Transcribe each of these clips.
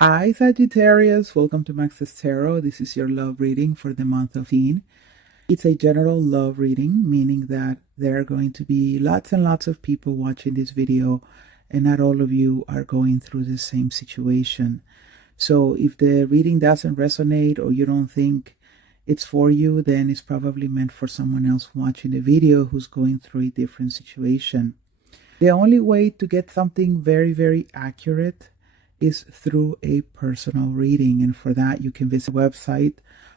Hi, Sagittarius. Welcome to Max's Tarot. This is your love reading for the month of Teen. It's a general love reading, meaning that there are going to be lots and lots of people watching this video, and not all of you are going through the same situation. So if the reading doesn't resonate or you don't think it's for you, then it's probably meant for someone else watching the video who's going through a different situation. The only way to get something very, very accurate is through a personal reading. And for that, you can visit the website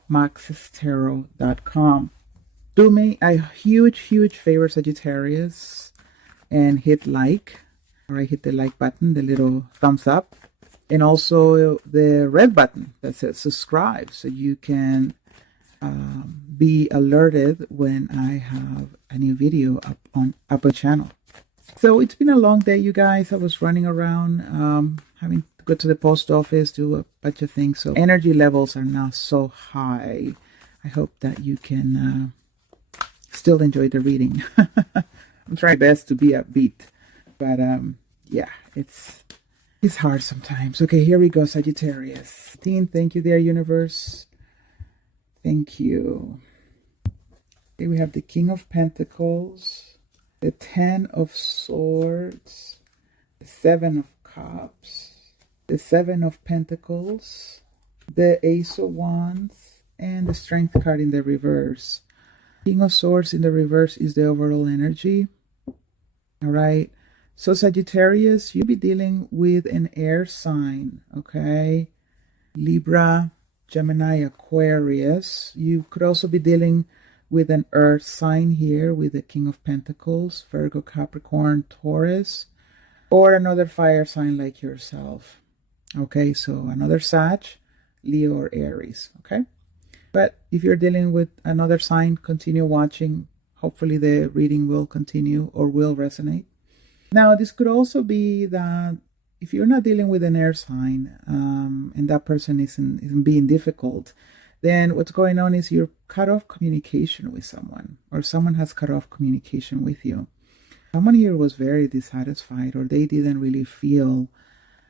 maxestarot.com. Do me a huge, huge favor, Sagittarius, and hit like. All right, hit the like button, the little thumbs up, and also the red button that says subscribe so you can be alerted when I have a new video up on the channel. So it's been a long day, you guys. I was running around, having to go to the post office, do a bunch of things. So energy levels are not so high. I hope that you can still enjoy the reading. I'm trying my best to be upbeat, but yeah, it's hard sometimes. Okay, here we go, Sagittarius. Thank you there, universe. Thank you. Okay, we have the King of Pentacles, the 10 of Swords, the 7 of Cups, the 7 of Pentacles, the Ace of Wands, and the Strength card in the reverse. King of Swords in the reverse is the overall energy. All right. So Sagittarius, you'll be dealing with an air sign, okay? Libra, Gemini, Aquarius. You could also be dealing with an earth sign here with the King of Pentacles, Virgo, Capricorn, Taurus, or another fire sign like yourself. Okay, so another Sag, Leo, or Aries. Okay, but if you're dealing with another sign, continue watching. Hopefully the reading will continue or will resonate. Now, this could also be that if you're not dealing with an air sign and that person isn't being difficult, then what's going on is you're cut off communication with someone, or someone has cut off communication with you. Someone here was very dissatisfied, or they didn't really feel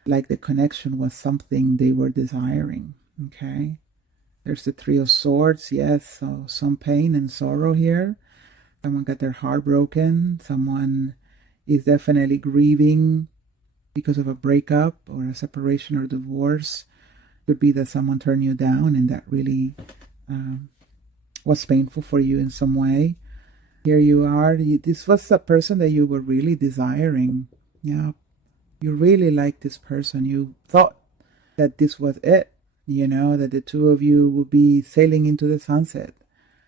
like the connection was something they were desiring. Okay, there's the Three of Swords. Yes, so some pain and sorrow here. Someone got their heart broken. Someone is definitely grieving because of a breakup or a separation or divorce. Could be that someone turned you down and that really was painful for you in some way. Here you are. This was a person that you were really desiring. Yeah, you really liked this person. You thought that this was it, you know, that the two of you would be sailing into the sunset.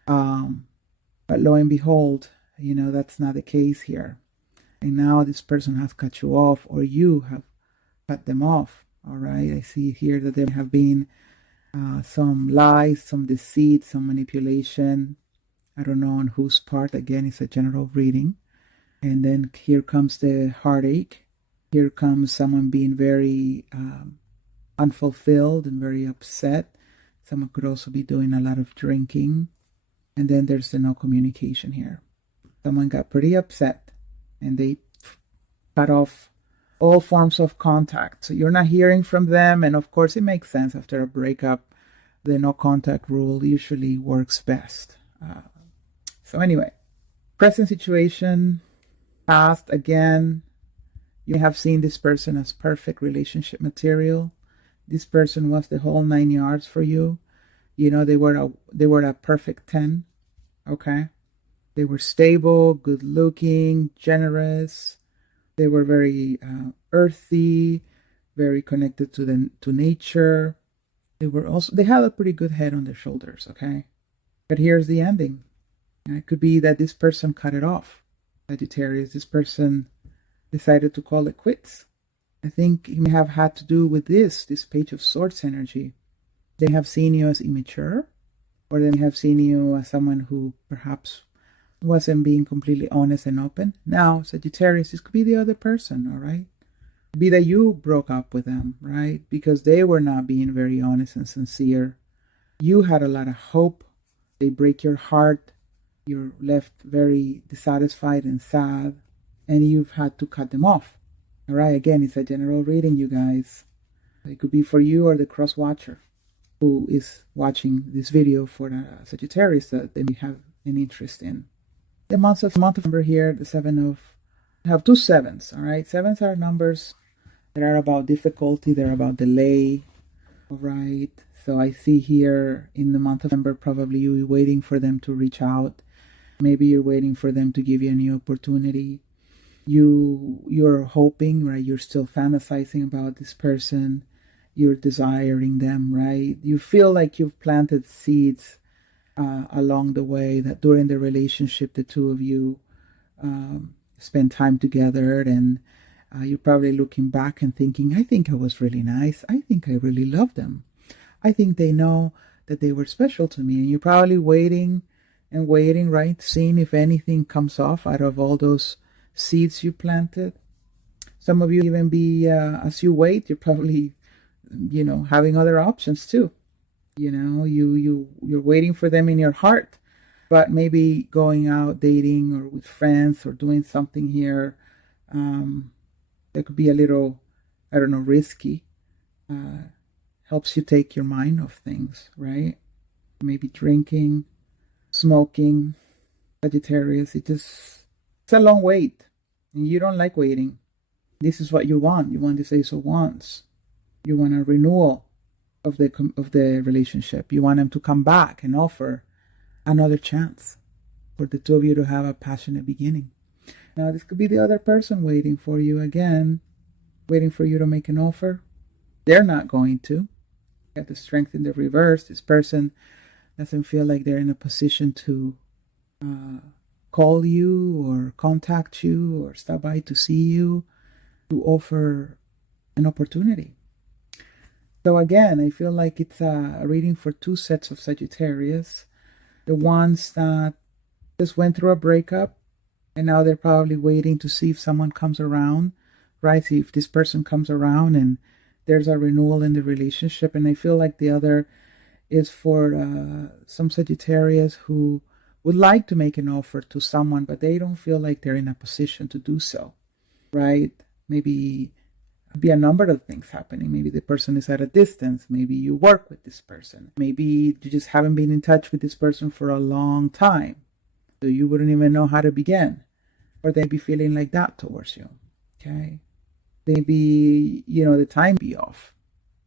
But lo and behold, you know, that's not the case here. And now this person has cut you off, or you have cut them off. All right, I see here that there have been some lies, some deceit, some manipulation. I don't know on whose part. Again, it's a general reading. And then here comes the heartache. Here comes someone being very unfulfilled and very upset. Someone could also be doing a lot of drinking. And then there's the no communication here. Someone got pretty upset and they cut off all forms of contact. So you're not hearing from them. And of course, it makes sense after a breakup. The no contact rule usually works best. So anyway, present situation, past, again, you have seen this person as perfect relationship material. This person was the whole 9 yards for you. You know, they were a perfect 10. Okay. They were stable, good looking, generous. They were very earthy, very connected to nature. They had a pretty good head on their shoulders, okay? But here's the ending. It could be that this person cut it off. Sagittarius, this person decided to call it quits. I think it may have had to do with this Page of Swords energy. They have seen you as immature, or they may have seen you as someone who perhaps wasn't being completely honest and open. Now, Sagittarius, this could be the other person, all right? Be that you broke up with them, right? Because they were not being very honest and sincere. You had a lot of hope. They break your heart. You're left very dissatisfied and sad, and you've had to cut them off. All right, again, it's a general reading, you guys. It could be for you or the cross watcher who is watching this video for the Sagittarius that they may have an interest in. The month of November here, the I have two sevens, all right? Sevens are numbers that are about difficulty, they're about delay, all right? So I see here in the month of November, probably you're waiting for them to reach out. Maybe you're waiting for them to give you a new opportunity. You're hoping, right? You're still fantasizing about this person. You're desiring them, right? You feel like you've planted seeds along the way, that during the relationship, the two of you spend time together, and you're probably looking back and thinking, I think I was really nice. I think I really loved them. I think they know that they were special to me. And you're probably waiting and waiting, right? Seeing if anything comes off out of all those seeds you planted. Some of you even be, as you wait, you're probably, having other options too. You're waiting for them in your heart, but maybe going out dating or with friends or doing something here that could be a little, I don't know, risky. Helps you take your mind off things, right? Maybe drinking, smoking, Sagittarius. It's a long wait, and you don't like waiting. This is what you want. You want this Ace of Wands. You want a renewal of the relationship. You want them to come back and offer another chance for the two of you to have a passionate beginning. Now, this could be the other person waiting for you again, waiting for you to make an offer. They're not going to. You have the Strength in the reverse. This person doesn't feel like they're in a position to call you or contact you or stop by to see you, to offer an opportunity. So again, I feel like it's a reading for two sets of Sagittarius. The ones that just went through a breakup and now they're probably waiting to see if someone comes around, right? See if this person comes around and there's a renewal in the relationship. And I feel like the other is for some Sagittarius who would like to make an offer to someone, but they don't feel like they're in a position to do so, right? Maybe be a number of things happening. Maybe the person is at a distance. Maybe you work with this person. Maybe you just haven't been in touch with this person for a long time, so you wouldn't even know how to begin. Or they'd be feeling like that towards you, okay? Maybe, the time be off.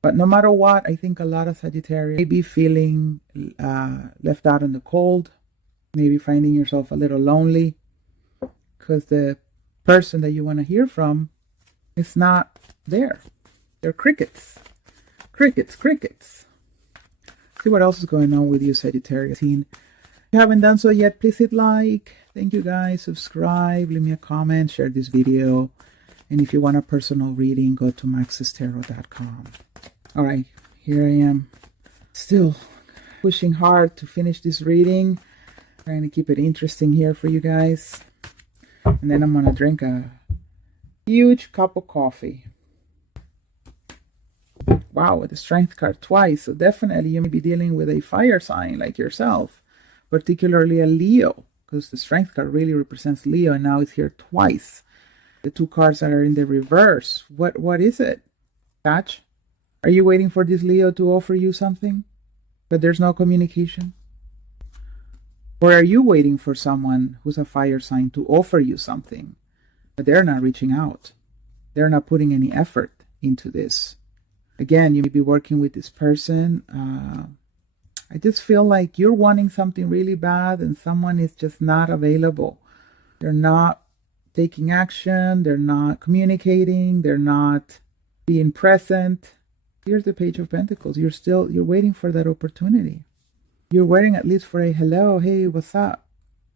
But no matter what, I think a lot of Sagittarius may be feeling left out in the cold, maybe finding yourself a little lonely because the person that you want to hear from is not there. They're crickets. Crickets, crickets. See what else is going on with you, Sagittarius. If you haven't done so yet, please hit like. Thank you guys. Subscribe, leave me a comment, share this video. And if you want a personal reading, go to maxestarot.com. All right, here I am. Still pushing hard to finish this reading. Trying to keep it interesting here for you guys. And then I'm going to drink a huge cup of coffee. Wow, with the Strength card twice. So definitely you may be dealing with a fire sign like yourself, particularly a Leo, because the Strength card really represents Leo, and now it's here twice. The two cards that are in the reverse. What is it? Sag? Are you waiting for this Leo to offer you something, but there's no communication? Or are you waiting for someone who's a fire sign to offer you something, but they're not reaching out? They're not putting any effort into this. Again, you may be working with this person. I just feel like you're wanting something really bad and someone is just not available. They're not taking action. They're not communicating. They're not being present. Here's the Page of Pentacles. You're waiting for that opportunity. You're waiting at least for a hello. Hey, what's up?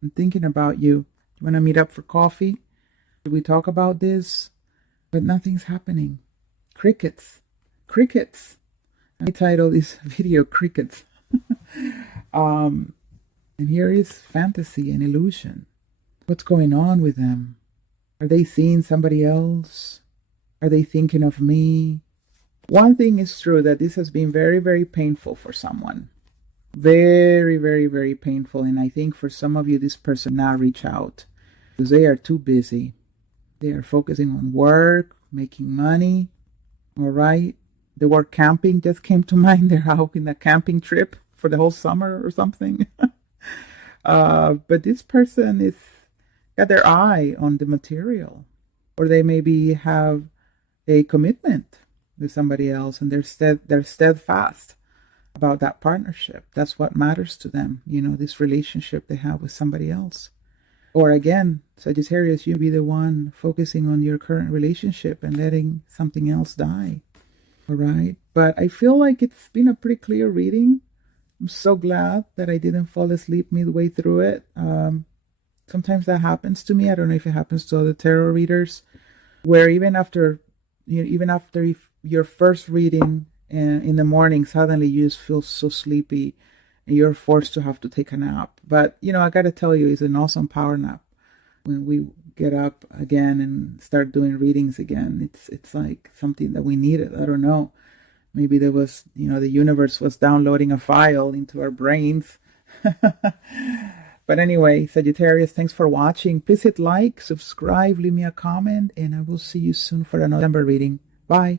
I'm thinking about you. You want to meet up for coffee? Should we talk about this? But nothing's happening. Crickets. Crickets. I titled this video Crickets. And here is fantasy and illusion. What's going on with them? Are they seeing somebody else? Are they thinking of me? One thing is true, that this has been very, very painful for someone. Very, very, very painful. And I think for some of you, this person not reach out because they are too busy. They are focusing on work, making money. All right. The word camping just came to mind. They're out in a camping trip for the whole summer or something. But this person is got their eye on the material, or they maybe have a commitment with somebody else, and they're steadfast about that partnership. That's what matters to them, this relationship they have with somebody else. Or again, Sagittarius, you be the one focusing on your current relationship and letting something else die. All right. But I feel like it's been a pretty clear reading. I'm so glad that I didn't fall asleep midway through it. Sometimes that happens to me. I don't know if it happens to other tarot readers, where even after your first reading in the morning, suddenly you just feel so sleepy and you're forced to have to take a nap. But, I got to tell you, it's an awesome power nap. When we get up again and start doing readings again, it's like something that we needed. I don't know. Maybe there was, the universe was downloading a file into our brains. But anyway, Sagittarius, thanks for watching. Please hit like, subscribe, leave me a comment, and I will see you soon for another reading. Bye.